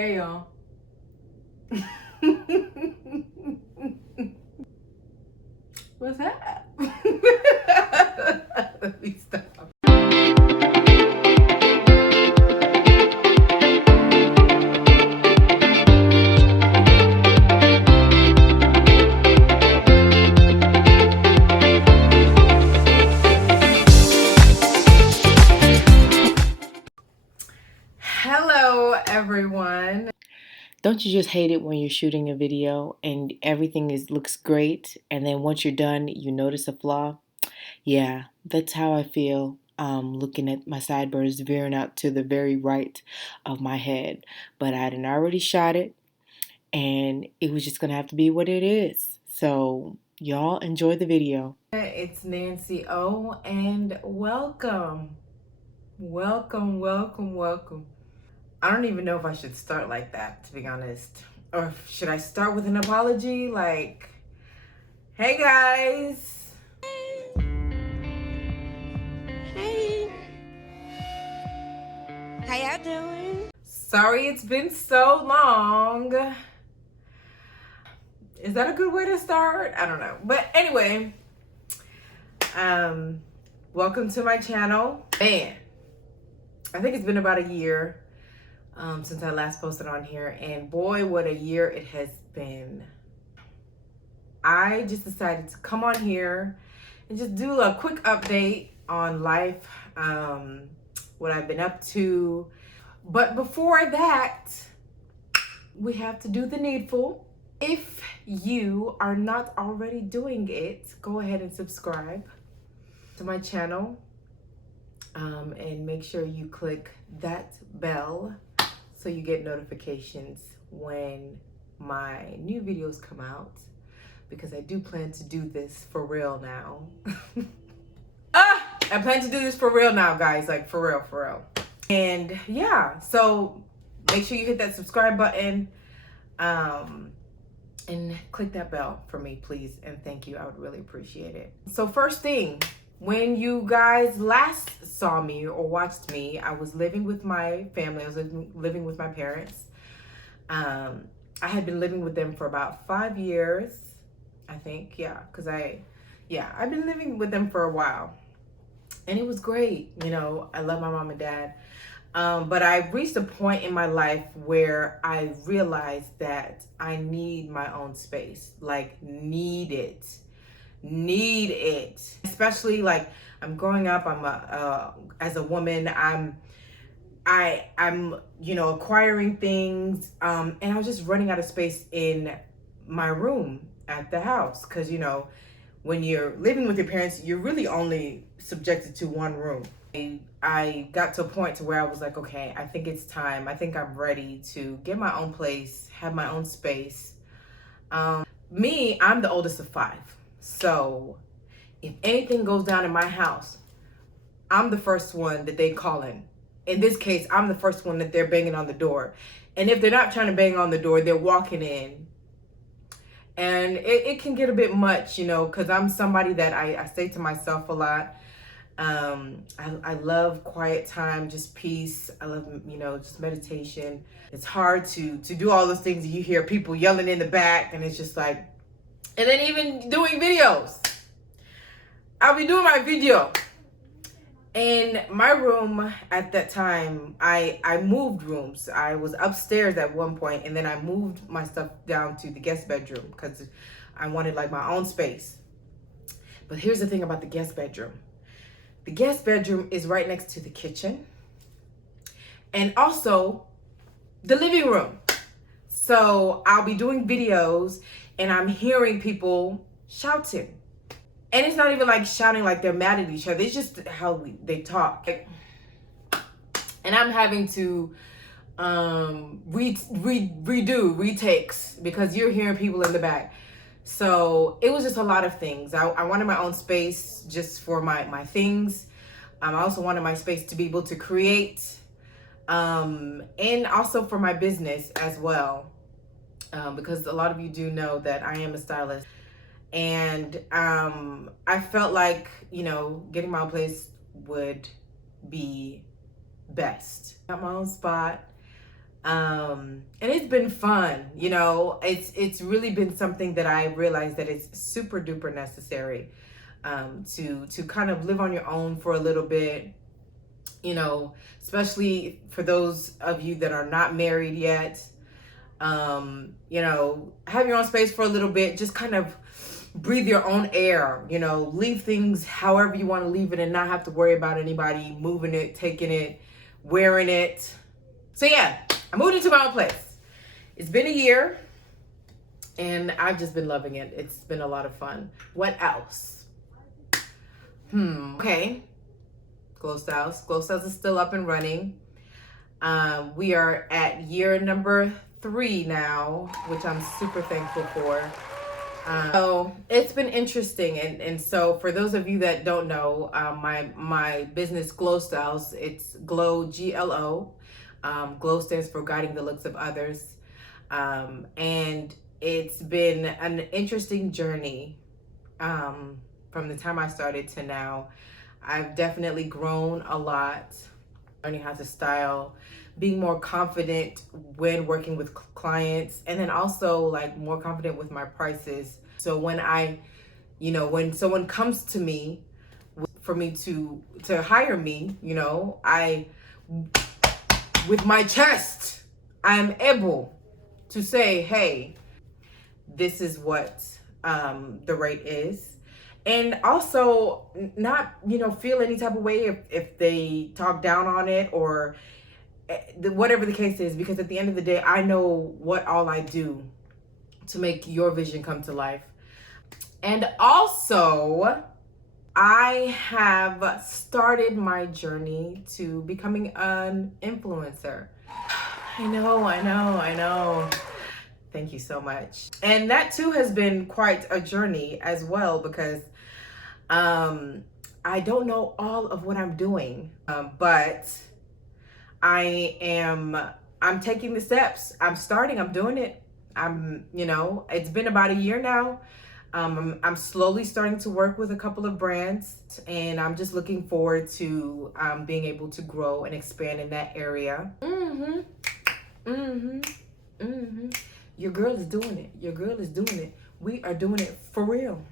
Hey y'all. What's that? Let me stop. Hello everyone. Don't you just hate it when you're shooting a video and everything looks great, and then once you're done, you notice a flaw? Yeah, that's how I feel looking at my sideburns veering out to the very right of my head. But I hadn't already shot it, and it was just gonna have to be what it is. So, y'all enjoy the video. It's Nancy O, and welcome. Welcome. I don't even know if I should start like that, to be honest. Or should I start with an apology? Like, hey guys. Hey, how y'all doing? Sorry it's been so long. Is that a good way to start? I don't know. But anyway, welcome to my channel. Man, I think it's been about a year since I last posted on here, and boy, what a year it has been. I just decided to come on here and just do a quick update on life, what I've been up to. But before that, we have to do the needful. If you are not already doing it, go ahead and subscribe to my channel, and make sure you click that bell so you get notifications when my new videos come out, because I do plan to do this for real now. I plan to do this for real now, guys, like for real. And yeah, so make sure you hit that subscribe button, and click that bell for me, please, and thank you. I would really appreciate it. So first thing, when you guys last saw me or watched me, I was living with my family. I was living with my parents. I had been living with them for about 5 years, I think. Yeah, because I've been living with them for a while, and it was great. You know, I love my mom and dad. But I reached a point in my life where I realized that I need my own space. Like, need it. Especially like I'm growing up. As a woman, I'm acquiring things, and I was just running out of space in my room at the house, because when you're living with your parents, you're really only subjected to one room. I got to a point to where I was like, okay, I think it's time. I think I'm ready to get my own place, have my own space. I'm the oldest of 5. So if anything goes down in my house, I'm the first one that they call in. In this case, I'm the first one that they're banging on the door. And if they're not trying to bang on the door, they're walking in. And it can get a bit much, because I'm somebody that I say to myself a lot. I love quiet time, just peace. I love, just meditation. It's hard to do all those things that you hear people yelling in the back, and it's just like, and then even doing videos. I'll be doing my video. In my room at that time, I moved rooms. I was upstairs at one point, and then I moved my stuff down to the guest bedroom because I wanted like my own space. But here's the thing about the guest bedroom. The guest bedroom is right next to the kitchen and also the living room. So I'll be doing videos and I'm hearing people shouting. And it's not even like shouting like they're mad at each other. It's just how they talk. And I'm having to redo retakes because you're hearing people in the back. So it was just a lot of things. I wanted my own space just for my things. I also wanted my space to be able to create, and also for my business as well, because a lot of you do know that I am a stylist. And I felt like, getting my own place would be best. Got my own spot. And it's been fun. You know, it's really been something that I realized that it's super duper necessary, to kind of live on your own for a little bit, you know, especially for those of you that are not married yet. You know, have your own space for a little bit, just kind of breathe your own air, you know, leave things however you want to leave it and not have to worry about anybody moving it, taking it, wearing it. So yeah, I moved into my own place. It's been a year and I've just been loving it. It's been a lot of fun. What else? Okay. Glow Styles. Glow Styles is still up and running. We are at year number 3 now, which I'm super thankful for. So it's been interesting, and so for those of you that don't know, my business Glow Styles, it's Glow, Glo. Glow stands for guiding the looks of others, and it's been an interesting journey from the time I started to now. I've definitely grown a lot, learning how to style, being more confident when working with clients, and then also like more confident with my prices. So when when someone comes to me for me to hire me, you know, with my chest, I'm able to say, hey, this is what the rate is. And also not, feel any type of way if they talk down on it or whatever the case is, because at the end of the day, I know what all I do to make your vision come to life. And also, I have started my journey to becoming an influencer. I know. Thank you so much. And that too has been quite a journey as well, because I don't know all of what I'm doing, but I'm taking the steps. I'm doing it. It's been about a year now. I'm slowly starting to work with a couple of brands, and I'm just looking forward to being able to grow and expand in that area. Your girl is doing it. We are doing it for real.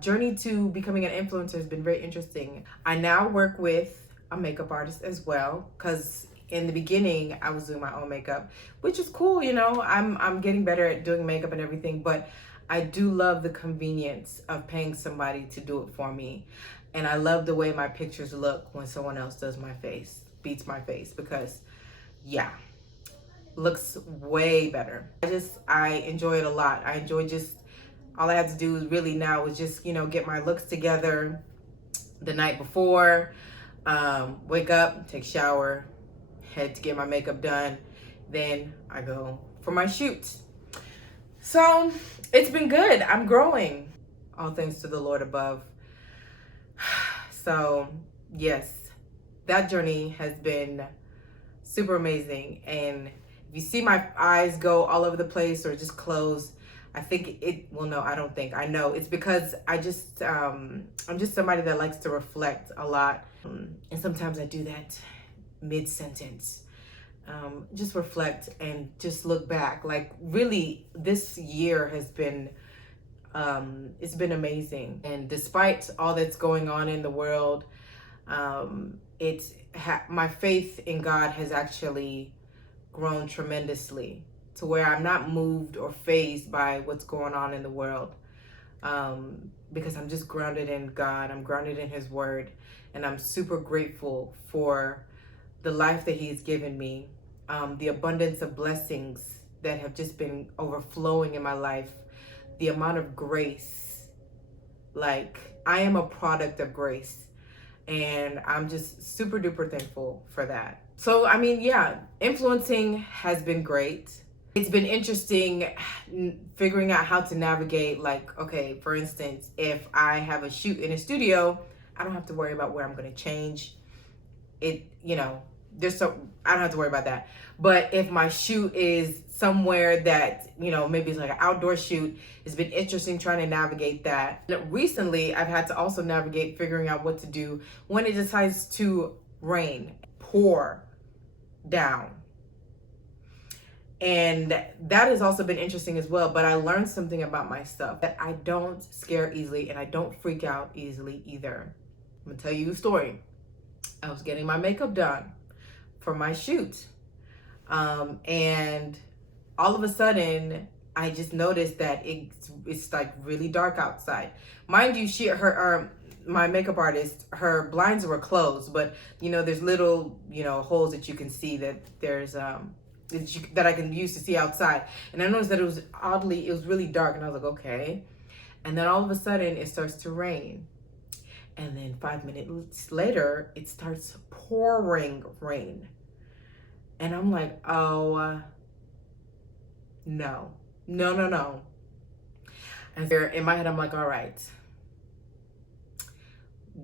Journey to becoming an influencer has been very interesting. I now work with a makeup artist as well, because in the beginning I was doing my own makeup, which is cool. I'm getting better at doing makeup and everything, but I do love the convenience of paying somebody to do it for me. And I love the way my pictures look when someone else does my face, beats my face, because looks way better. I enjoy it a lot. I enjoy all I have to do really now is just, get my looks together the night before, wake up, take a shower, head to get my makeup done. Then I go for my shoot. So it's been good. I'm growing. All thanks to the Lord above. So yes, that journey has been super amazing. And if you see my eyes go all over the place or just closed, I know it's because I'm just somebody that likes to reflect a lot. And sometimes I do that mid-sentence. Just reflect and just look back. Like, really, this year has been, it's been amazing. And despite all that's going on in the world, my faith in God has actually grown tremendously, to where I'm not moved or fazed by what's going on in the world, because I'm just grounded in God. I'm grounded in His Word, and I'm super grateful for the life that He's given me, the abundance of blessings that have just been overflowing in my life, the amount of grace. Like, I am a product of grace, and I'm just super duper thankful for that. So, influencing has been great. It's been interesting figuring out how to navigate, like, okay, for instance, if I have a shoot in a studio, I don't have to worry about where I'm going to change it. I don't have to worry about that. But if my shoot is somewhere that, maybe it's like an outdoor shoot, it's been interesting trying to navigate that. Recently, I've had to also navigate figuring out what to do when it decides to rain, pour, down. And that has also been interesting as well. But I learned something about myself, that I don't scare easily and I don't freak out easily either. I'm gonna tell you a story. I was getting my makeup done for my shoot. And all of a sudden, I just noticed that it's like really dark outside. Mind you, my makeup artist, her blinds were closed, but you know, there's little, you know, holes that you can see that there's that I can use to see outside. And I noticed that it was really dark, and I was like, okay. And then all of a sudden it starts to rain. And then 5 minutes later, it starts pouring rain. And I'm like, oh, no. And in my head, I'm like, all right,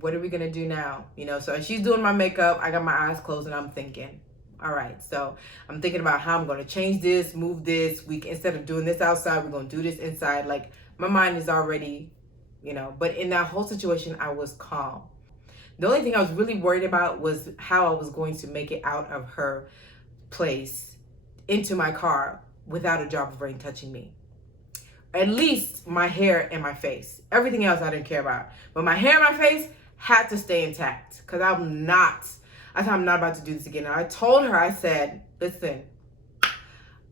what are we gonna do now? You know, so as she's doing my makeup, I got my eyes closed and I'm thinking, all right, so I'm thinking about how I'm gonna change this, move this. Instead of doing this outside, we're gonna do this inside. Like, my mind is already, you know, but in that whole situation, I was calm. The only thing I was really worried about was how I was going to make it out of her place into my car without a drop of rain touching me. At least my hair and my face. Everything else I didn't care about. But my hair and my face had to stay intact, because I said, I'm not about to do this again. And I told her, I said, listen,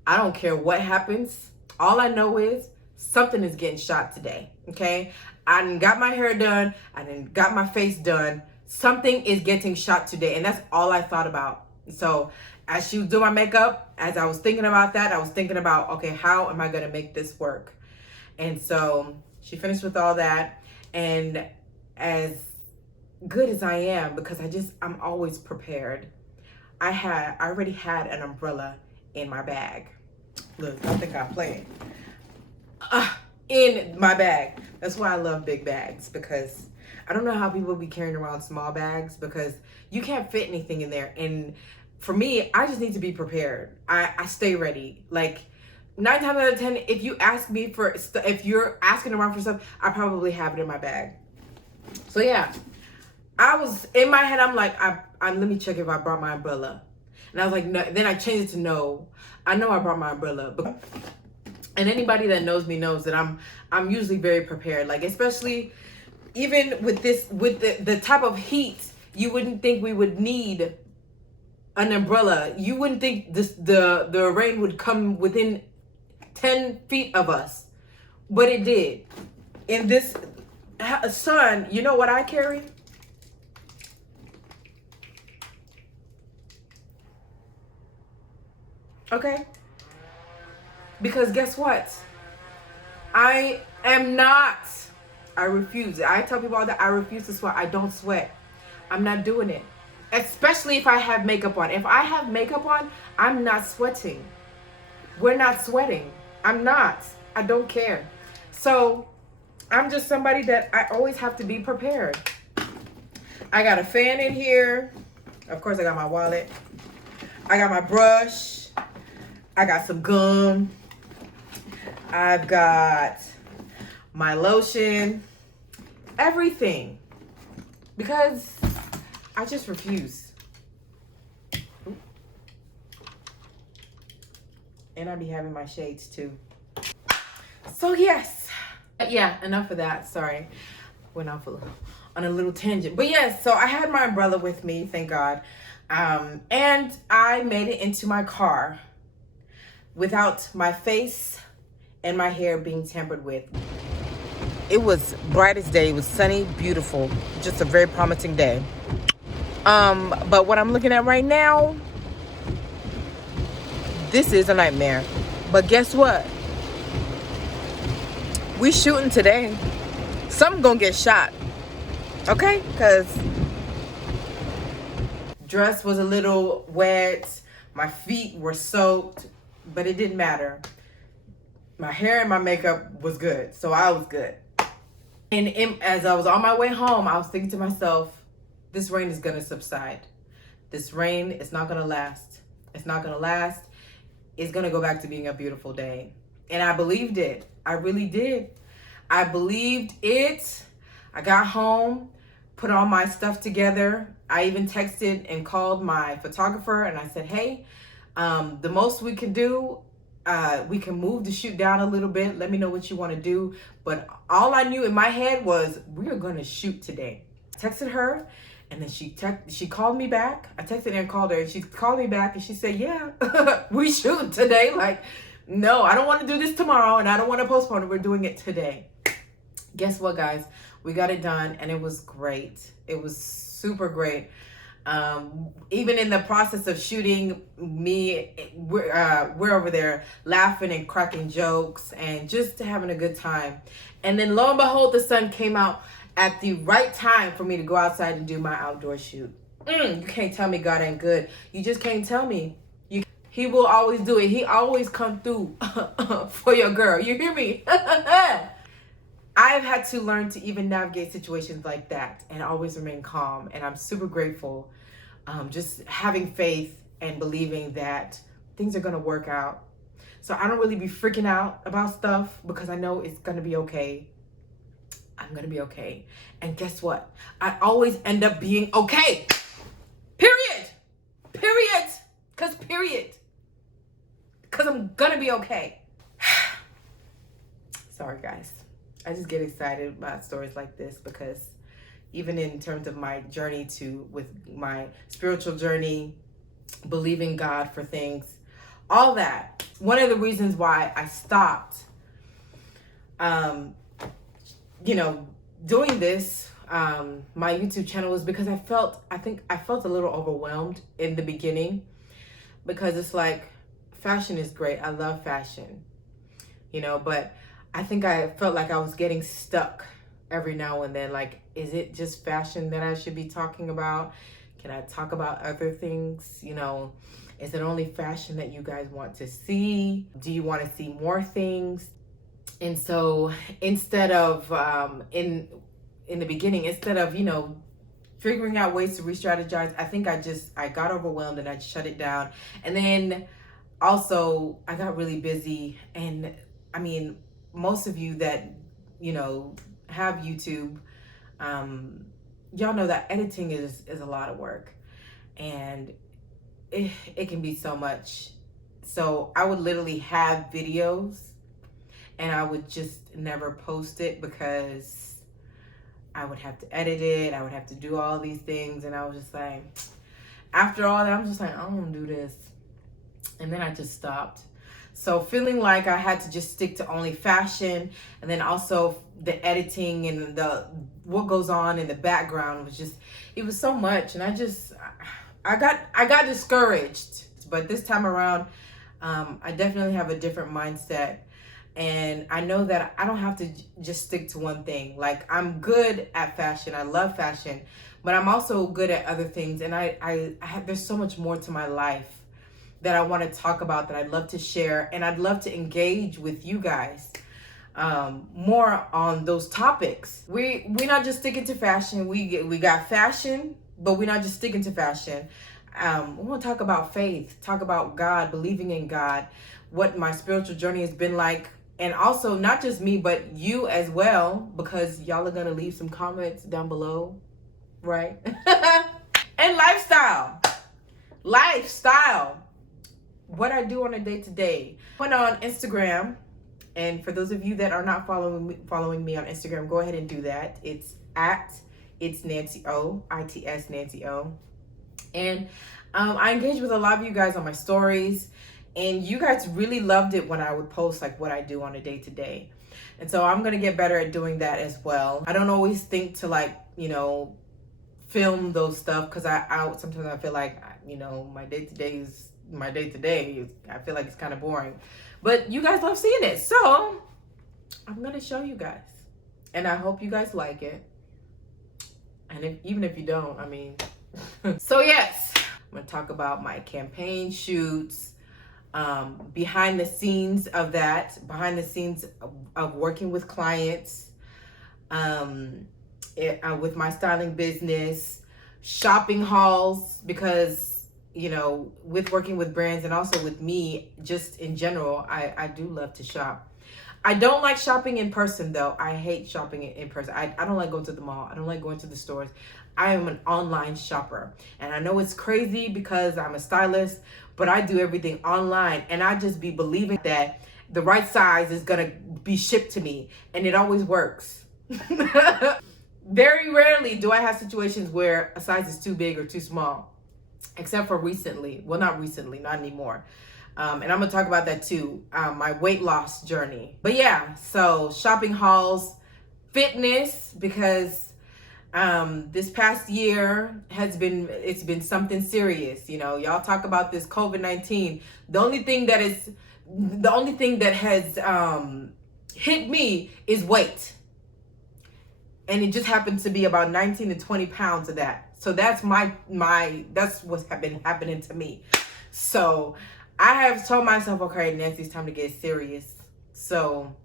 I don't care what happens. All I know is something is getting shot today, okay? I done got my hair done. I done got my face done. Something is getting shot today. And that's all I thought about. So as she was doing my makeup, as I was thinking about that, I was thinking about, okay, how am I going to make this work? And so she finished with all that. And as good as I am, because I'm always prepared, I already had an umbrella in my bag. Look, I think I'm playing. In my bag. That's why I love big bags, because I don't know how people be carrying around small bags, because you can't fit anything in there. And for me, I just need to be prepared. I stay ready. Like, 9 times out of 10, if you ask me if you're asking around for stuff, I probably have it in my bag. So yeah, I was in my head, I'm like, let me check if I brought my umbrella. And I was like, no. Then I changed it to no. I know I brought my umbrella. And anybody that knows me knows that I'm usually very prepared. Like, especially even with the type of heat, you wouldn't think we would need an umbrella. You wouldn't think the rain would come within 10 feet of us, but it did. In this sun, you know what I carry? Okay? Because guess what? I refuse. I tell people all that I refuse to sweat. I don't sweat. I'm not doing it. Especially if I have makeup on. If I have makeup on, I'm not sweating. We're not sweating. I'm not. I don't care. So I'm just somebody that I always have to be prepared. I got a fan in here. Of course, I got my wallet. I got my brush. I got some gum. I've got my lotion. Everything. Because I just refuse. And I be having my shades too. So yes. Yeah, enough of that. Sorry. Went off on a little tangent. But yes, so I had my umbrella with me, thank God. And I made it into my car without my face and my hair being tampered with. It was bright as day. It was sunny, beautiful. Just a very promising day. But what I'm looking at right now, this is a nightmare. But guess what? We shooting today. Something gonna get shot. Okay? Because dress was a little wet. My feet were soaked. But it didn't matter. My hair and my makeup was good. So I was good. And as I was on my way home, I was thinking to myself, this rain is gonna subside. This rain is not gonna last. It's not gonna last. It's gonna go back to being a beautiful day. And I believed it. I really did. I believed it. I got home, put all my stuff together. I even texted and called my photographer and I said, hey, the most we can do, we can move the shoot down a little bit. Let me know what you want to do. But all I knew in my head was we are going to shoot today. I texted her and then she called me back. I texted her and called her and she called me back and she said, yeah, we shoot today. Like, no, I don't want to do this tomorrow and I don't want to postpone it. We're doing it today. Guess what, guys? We got it done and it was great. It was super great. Even in the process of shooting, we're over there laughing and cracking jokes and just having a good time. And then lo and behold, the sun came out at the right time for me to go outside and do my outdoor shoot. You can't tell me God ain't good. You just can't tell me. He will always do it. He always come through for your girl. You hear me? I've had to learn to even navigate situations like that and always remain calm. And I'm super grateful. Just having faith and believing that things are going to work out. So I don't really be freaking out about stuff because I know it's going to be okay. I'm going to be okay. And guess what? I always end up being okay. Period. Period. Because I'm going to be okay. Sorry, guys. I just get excited about stories like this because even in terms of my journey with my spiritual journey, believing God for things, all that. One of the reasons why I stopped, doing this, my YouTube channel was because I felt a little overwhelmed in the beginning because it's like, fashion is great. I love fashion, but I think I felt like I was getting stuck every now and then. Like, is it just fashion that I should be talking about? Can I talk about other things? Is it only fashion that you guys want to see? Do you want to see more things? And so instead of, in the beginning, instead of, figuring out ways to re-strategize, I think I got overwhelmed and I shut it down. And then also I got really busy. And I mean, most of you that, have YouTube, y'all know that editing is a lot of work and it can be so much. So I would literally have videos and I would just never post it because I would have to edit it. I would have to do all these things. And I was just like, after all that, I'm just like, I don't want to do this. And then I just stopped. So feeling like I had to just stick to only fashion, and then also the editing and what goes on in the background was just, it was so much. And I got discouraged. But this time around, I definitely have a different mindset. And I know that I don't have to just stick to one thing. Like, I'm good at fashion. I love fashion, but I'm also good at other things. And there's so much more to my life that I want to talk about, that I'd love to share, and I'd love to engage with you guys more on those topics. We're not just sticking to fashion. We got fashion, but we're not just sticking to fashion. We want to talk about faith, talk about God, believing in God, what my spiritual journey has been like, and also not just me, but you as well, because y'all are gonna leave some comments down below, right? And lifestyle. What I do on a day-to-day. Went on Instagram, and for those of you that are not following me on Instagram, go ahead and do that. It's Nancy O, ITS Nancy O. And I engage with a lot of you guys on my stories, and you guys really loved it when I would post like what I do on a day-to-day. And so I'm gonna get better at doing that as well. I don't always think to film those stuff because sometimes I feel like my day-to-day I feel like it's kind of boring, but you guys love seeing it, so I'm gonna show you guys, and I hope you guys like it. And even if you don't, I mean, so yes, I'm gonna talk about my campaign shoots, behind the scenes of that, behind the scenes of working with clients, with my styling business, shopping hauls, because with working with brands and also with me just in general, I do love to shop. I don't like shopping in person though. I hate shopping in person. I don't like going to the mall. I don't like going to the stores. I am an online shopper. And I know it's crazy because I'm a stylist, but I do everything online. And I just be believing that the right size is gonna be shipped to me. And it always works. Very rarely do I have situations where a size is too big or too small. Except for recently. Well, not recently, not anymore. And I'm gonna talk about that too, my weight loss journey. But yeah, so shopping hauls, fitness, because this past year it's been something serious. You know, y'all talk about this COVID-19. The only thing that has hit me is weight. And it just happened to be about 19 to 20 pounds of that. So that's that's what's been happening to me. So I have told myself, okay, Nancy, it's time to get serious. So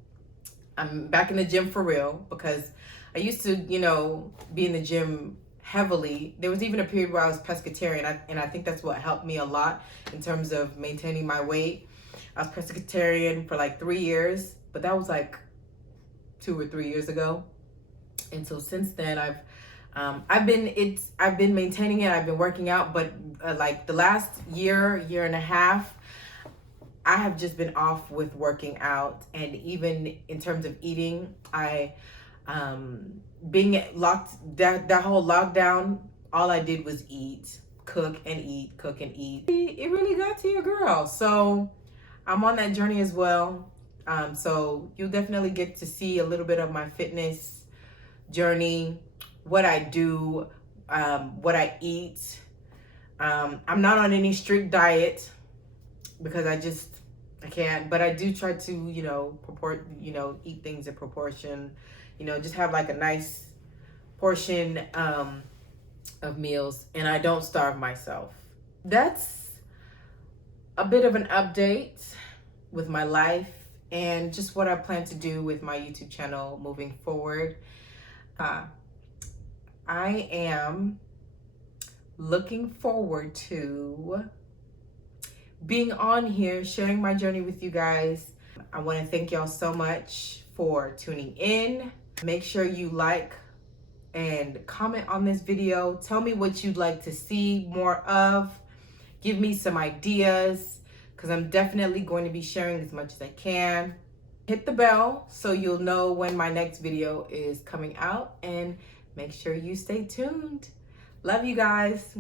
I'm back in the gym for real, because I used to, you know, be in the gym heavily. There was even a period where I was pescatarian, and I think that's what helped me a lot in terms of maintaining my weight. I was pescatarian for like 3 years, but that was like 2 or 3 years ago. And so since then, I've been maintaining it. I've been working out, but like the last year and a half, I have just been off with working out. And even in terms of eating, being locked, that whole lockdown, all I did was eat, cook and eat. It really got to your girl. So I'm on that journey as well. So you'll definitely get to see a little bit of my fitness journey, what I do, what I eat. I'm not on any strict diet because I can't, but I do try to, you know, eat things in proportion, you know, just have like a nice portion of meals, and I don't starve myself. That's a bit of an update with my life and just what I plan to do with my YouTube channel moving forward. I am looking forward to being on here, sharing my journey with you guys. I want to thank y'all so much for tuning in. Make sure you like and comment on this video. Tell me what you'd like to see more of. Give me some ideas, because I'm definitely going to be sharing as much as I can. Hit the bell so you'll know when my next video is coming out, and make sure you stay tuned. Love you guys.